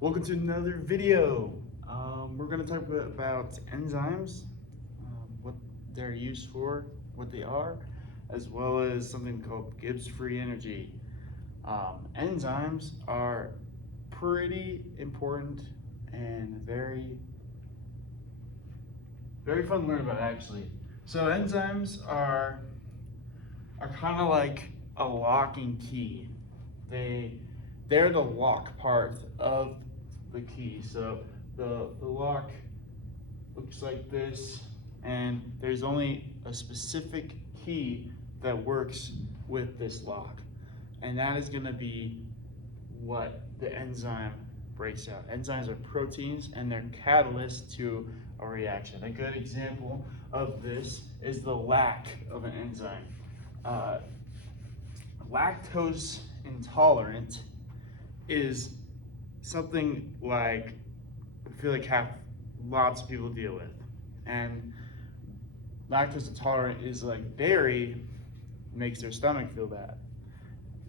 Welcome to another video. We're going to talk about enzymes, what they're used for, what they are, as well as something called Gibbs free energy. Enzymes are pretty important and very fun to learn about actually. So enzymes are kind of like a locking key. They're the lock part of the key. So the lock looks like this, and there's only a specific key that works with this lock, and that is going to be what the enzyme breaks out. Enzymes are proteins and they're catalysts to a reaction. A good example of this is the lack of an enzyme. Lactose intolerant is something like I feel like lots of people deal with. And lactose intolerant is like dairy makes their stomach feel bad.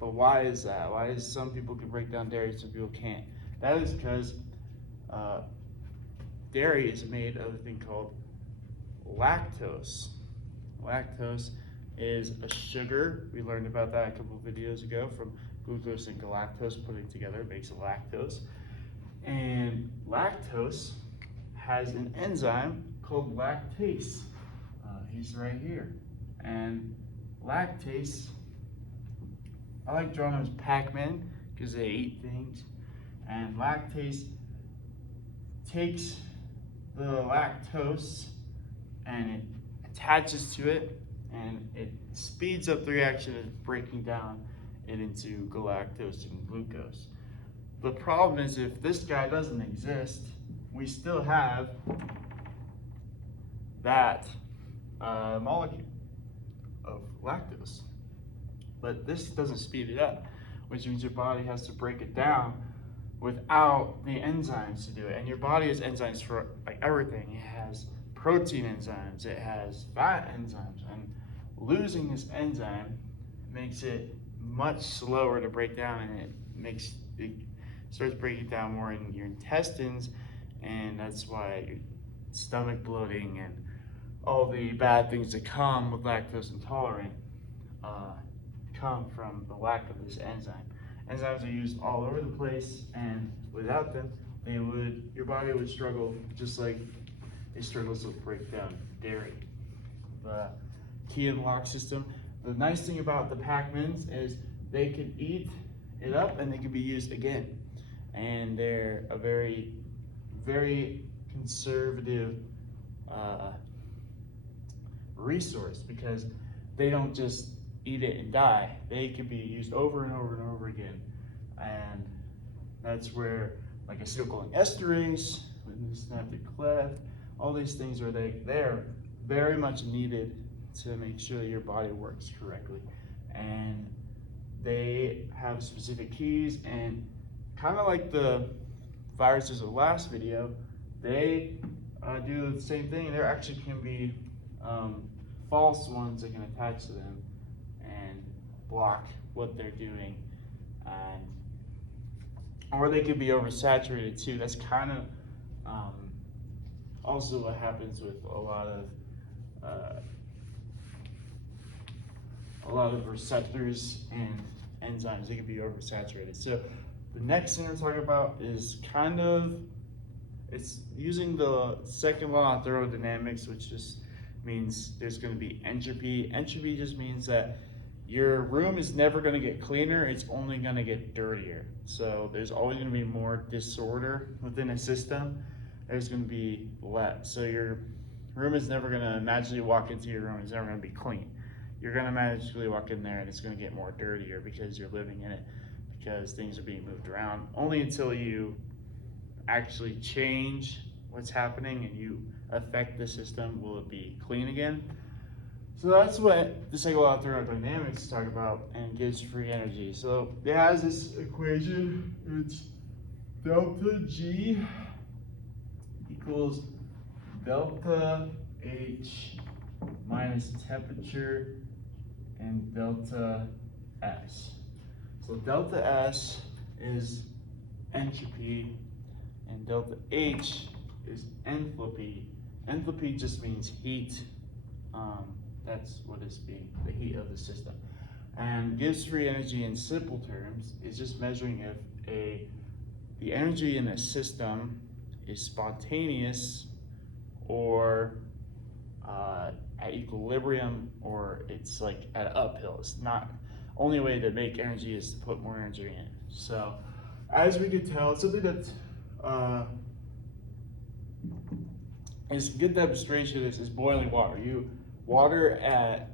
But why is that? Why is some people can break down dairy, some people can't? That is because dairy is made of a thing called lactose. Lactose is a sugar. We learned about that a couple of videos ago from glucose and galactose putting together makes a lactose. And lactose has an enzyme called lactase. He's right here. And lactase, I like drawing them as Pac-Man because they eat things. And lactase takes the lactose and it attaches to it, and it speeds up the reaction of breaking down it into galactose and glucose. The problem is if this guy doesn't exist, we still have that molecule of lactose. But this doesn't speed it up, which means your body has to break it down without the enzymes to do it. And your body has enzymes for like everything. It has protein enzymes, it has fat enzymes, and losing this enzyme makes it much slower to break down, and it starts breaking down more in your intestines, and that's why your stomach bloating and all the bad things that come with lactose intolerant come from the lack of this enzyme. Enzymes are used all over the place, and without them, your body would struggle just like it struggles to break down dairy. The key and lock system. The nice thing about the Pac-Mans is they can eat it up and they can be used again. And they're a very, very conservative resource because they don't just eat it and die. They can be used over and over and over again. And that's where like acetylcholinesterase, synaptic cleft, all these things are they're very much needed to make sure that your body works correctly. And they have specific keys, and kind of like the viruses of the last video, they do the same thing. There actually can be false ones that can attach to them and block what they're doing, or they could be oversaturated too. That's kind of also what happens with a lot of receptors and enzymes. They can be oversaturated. So the next thing we're talking about is it's using the second law of thermodynamics, which just means there's going to be entropy. Entropy just means that your room is never going to get cleaner, it's only going to get dirtier. So there's always going to be more disorder within a system. There's going to be less. So your room is never going to magically walk into your room, it's never going to be clean. You're going to magically walk in there and it's going to get more dirtier because you're living in it, because things are being moved around. Only until you actually change what's happening and you affect the system will it be clean again. So that's what the second law of thermodynamics talk about and gives free energy. So it has this equation. It's delta G equals delta H minus temperature and delta S. So delta S is entropy and delta H is enthalpy. Enthalpy just means heat. That's what it's being, the heat of the system. And Gibbs free energy in simple terms is just measuring if the energy in a system is spontaneous or at equilibrium, or it's like at an uphill. It's not, only way to make energy is to put more energy in. So as we can tell, something that is a good demonstration of this is boiling water. Water at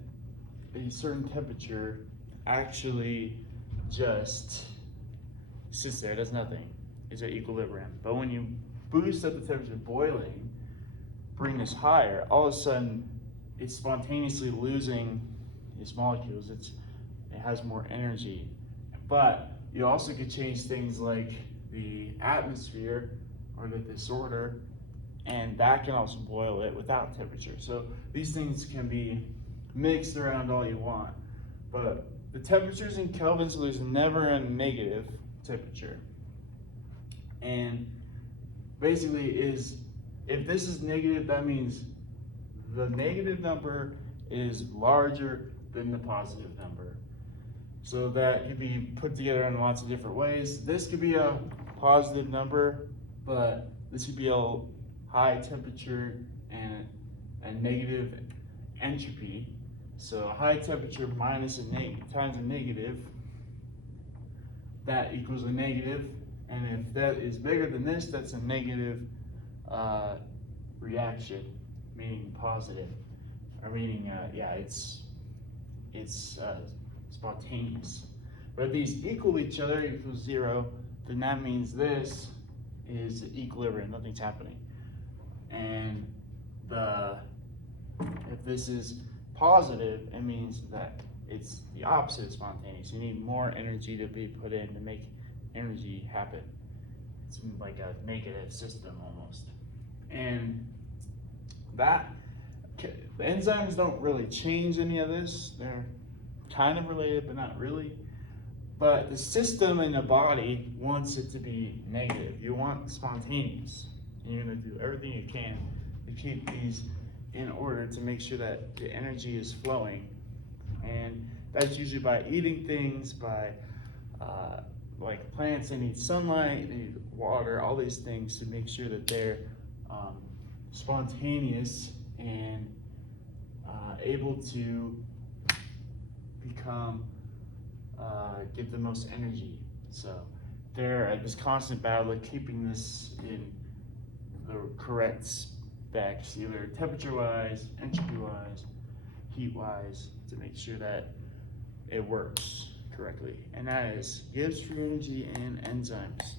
a certain temperature actually just sits there, does nothing. It's at equilibrium. But when you boost up the temperature boiling, bring this higher, all of a sudden it's spontaneously losing its molecules. It has more energy. But you also could change things like the atmosphere or the disorder, and that can also boil it without temperature. So these things can be mixed around all you want, but the temperatures in Kelvin, so there's never a negative temperature. And basically if this is negative, that means the negative number is larger than the positive number. So that can be put together in lots of different ways. This could be a positive number, but this could be a high temperature and a negative entropy. So a high temperature minus times a negative, that equals a negative. And if that is bigger than this, that's a negative reaction, meaning positive, or meaning it's spontaneous. But if these equal each other, equals 0, then that means this is equilibrium, nothing's happening. And if this is positive, it means that it's the opposite of spontaneous. You need more energy to be put in to make energy happen. It's like a negative system almost. And the enzymes don't really change any of this. They're kind of related, but not really. But the system in the body wants it to be negative. You want spontaneous. And you're going to do everything you can to keep these in order to make sure that the energy is flowing. And that's usually by eating things, by like plants, they need sunlight, they need water, all these things to make sure that they're spontaneous and able to become, get the most energy. So they're at this constant battle of keeping this in the correct specs, either temperature-wise, entropy-wise, heat-wise, to make sure that it works correctly. And that is Gibbs free energy and enzymes.